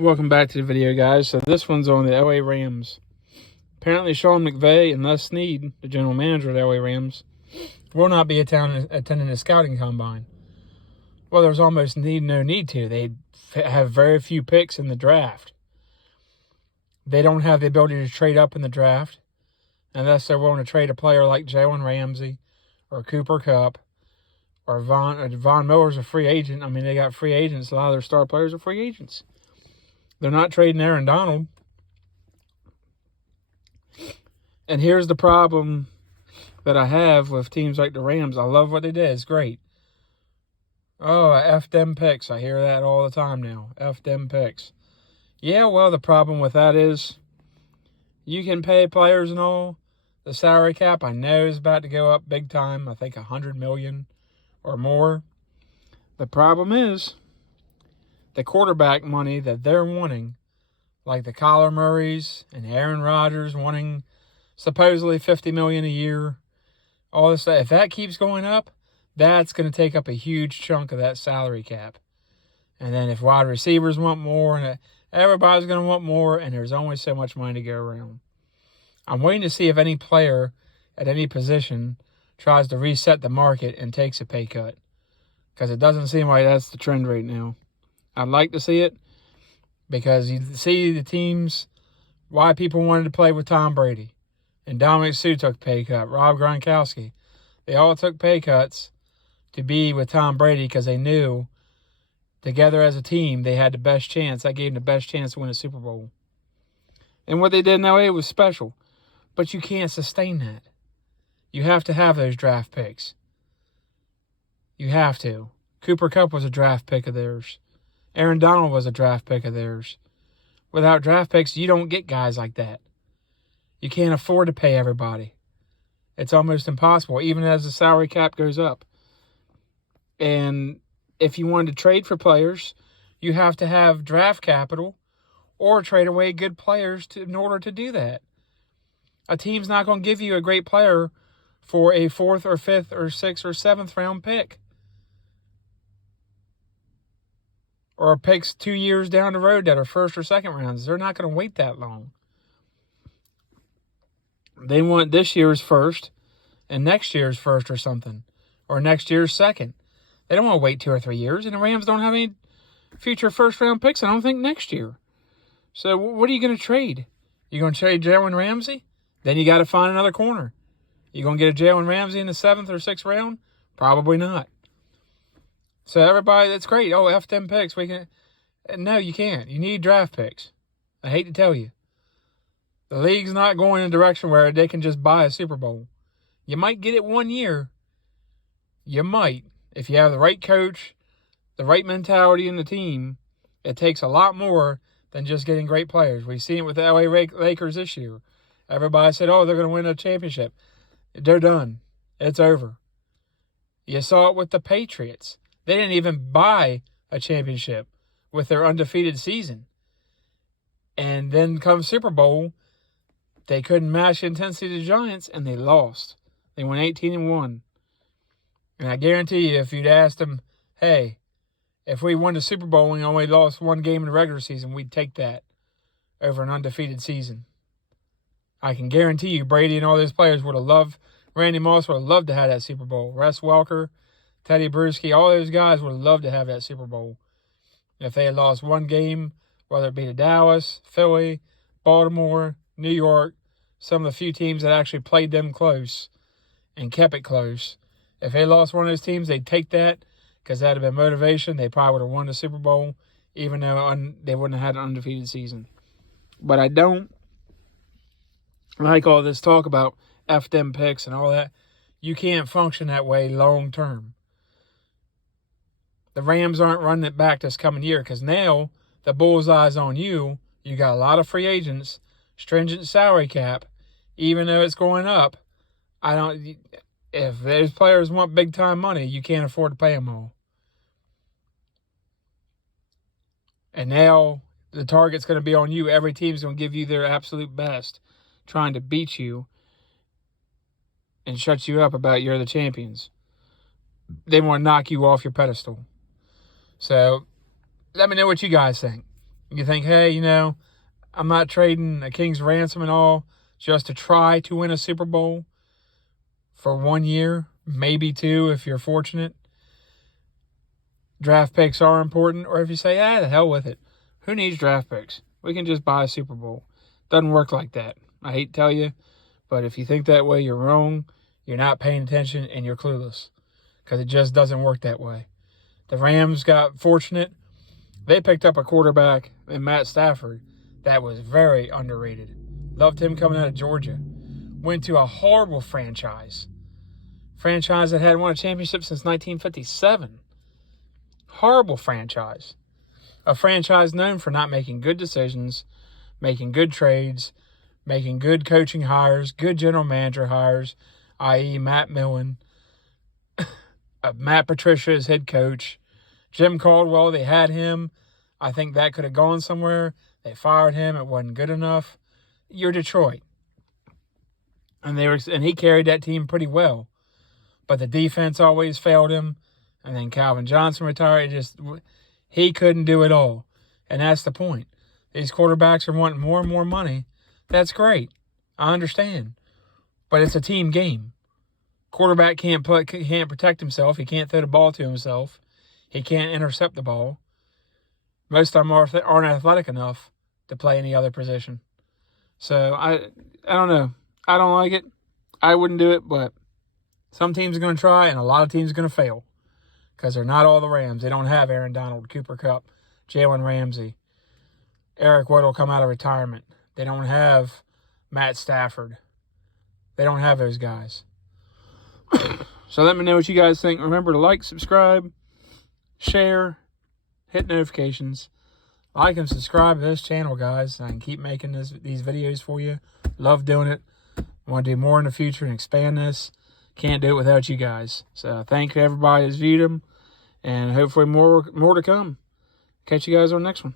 Welcome back to the video, guys. So this one's on the LA Rams. Apparently, Sean McVay and Les Snead, the general manager of the LA Rams, will not be attending the scouting combine. Well, there's almost no need to. They have very few picks in the draft. They don't have the ability to trade up in the draft unless they're willing to trade a player like Jalen Ramsey or Cooper Kupp or Von Miller's a free agent. I mean, they got free agents. A lot of their star players are free agents. They're not trading Aaron Donald. And here's the problem that I have with teams like the Rams. I love what they did. It's great. Oh, F them picks. I hear that all the time now. F them picks. Yeah, well, the problem with that is you can pay players and all. The salary cap, I know, is about to go up big time. I think $100 million or more. The problem is the quarterback money that they're wanting, like the Kyler Murrays and Aaron Rodgers wanting supposedly $50 million a year, all this stuff. If that keeps going up, that's going to take up a huge chunk of that salary cap. And then if wide receivers want more, and everybody's going to want more, and there's only so much money to go around. I'm waiting to see if any player at any position tries to reset the market and takes a pay cut, because it doesn't seem like that's the trend right now. I'd like to see it because you see the teams, why people wanted to play with Tom Brady. And Dominic Sue took a pay cut. Rob Gronkowski. They all took pay cuts to be with Tom Brady because they knew together as a team they had the best chance. That gave them the best chance to win a Super Bowl. And what they did in LA was special. But you can't sustain that. You have to have those draft picks. You have to. Cooper Kupp was a draft pick of theirs. Aaron Donald was a draft pick of theirs. Without draft picks, you don't get guys like that. You can't afford to pay everybody. It's almost impossible, even as the salary cap goes up. And if you wanted to trade for players, you have to have draft capital or trade away good players in order to do that. A team's not going to give you a great player for a 4th or 5th or 6th or 7th round pick. Or picks 2 years down the road that are 1st or 2nd rounds. They're not going to wait that long. They want this year's 1st and next year's 1st or something. Or next year's 2nd. They don't want to wait 2 or 3 years. And the Rams don't have any future 1st round picks, I don't think, next year. So what are you going to trade? You going to trade Jalen Ramsey? Then you got to find another corner. You going to get a Jalen Ramsey in the 7th or 6th round? Probably not. So everybody, that's great. Oh, F them picks. We can. No, you can't. You need draft picks. I hate to tell you. The league's not going in a direction where they can just buy a Super Bowl. You might get it 1 year. You might. If you have the right coach, the right mentality in the team, it takes a lot more than just getting great players. We've seen it with the LA Lakers this year. Everybody said, oh, they're going to win a championship. They're done. It's over. You saw it with the Patriots. They didn't even buy a championship with their undefeated season. And then come Super Bowl, they couldn't match the intensity of the Giants, and they lost. They went 18-1. And I guarantee you, if you'd asked them, hey, if we won the Super Bowl and we only lost 1 game in the regular season, we'd take that over an undefeated season. I can guarantee you Brady and all those players would have loved, Randy Moss would have loved to have that Super Bowl. Wes Welker, Teddy Bruschi, all those guys would have loved to have that Super Bowl. If they had lost 1 game, whether it be to Dallas, Philly, Baltimore, New York, some of the few teams that actually played them close and kept it close. If they lost one of those teams, they'd take that because that would have been motivation. They probably would have won the Super Bowl, even though they wouldn't have had an undefeated season. But I don't like all this talk about F them picks and all that. You can't function that way long term. The Rams aren't running it back this coming year because now the bullseye's on you. You got a lot of free agents, stringent salary cap. Even though it's going up, if those players want big time money, you can't afford to pay them all. And now the target's going to be on you. Every team's going to give you their absolute best, trying to beat you and shut you up about you're the champions. They want to knock you off your pedestal. So let me know what you guys think. You think, hey, I'm not trading a king's ransom and all just to try to win a Super Bowl for 1 year, maybe 2 if you're fortunate. Draft picks are important. Or if you say, the hell with it. Who needs draft picks? We can just buy a Super Bowl. Doesn't work like that. I hate to tell you, but if you think that way, you're wrong. You're not paying attention, and you're clueless, because it just doesn't work that way. The Rams got fortunate. They picked up a quarterback in Matt Stafford that was very underrated. Loved him coming out of Georgia. Went to a horrible franchise. Franchise that hadn't won a championship since 1957. Horrible franchise. A franchise known for not making good decisions, making good trades, making good coaching hires, good general manager hires, i.e. Matt Millen. Matt Patricia as head coach. Jim Caldwell, they had him. I think that could have gone somewhere. They fired him. It wasn't good enough. You're Detroit. And he carried that team pretty well. But the defense always failed him. And then Calvin Johnson retired. He couldn't do it all. And that's the point. These quarterbacks are wanting more and more money. That's great. I understand. But it's a team game. Quarterback can't protect himself. He can't throw the ball to himself. He can't intercept the ball. Most of them aren't athletic enough to play any other position. So, I don't know. I don't like it. I wouldn't do it, but some teams are going to try, and a lot of teams are going to fail. Because they're not all the Rams. They don't have Aaron Donald, Cooper Kupp, Jalen Ramsey. Eric Wood will come out of retirement. They don't have Matt Stafford. They don't have those guys. So let me know what you guys think. Remember to like, subscribe, share, hit notifications. Like and subscribe to this channel, guys. I can keep making these videos for you. Love doing it. Want to do more in the future and expand this. Can't do it without you guys. So thank you to everybody that's viewed them. And hopefully more to come. Catch you guys on the next one.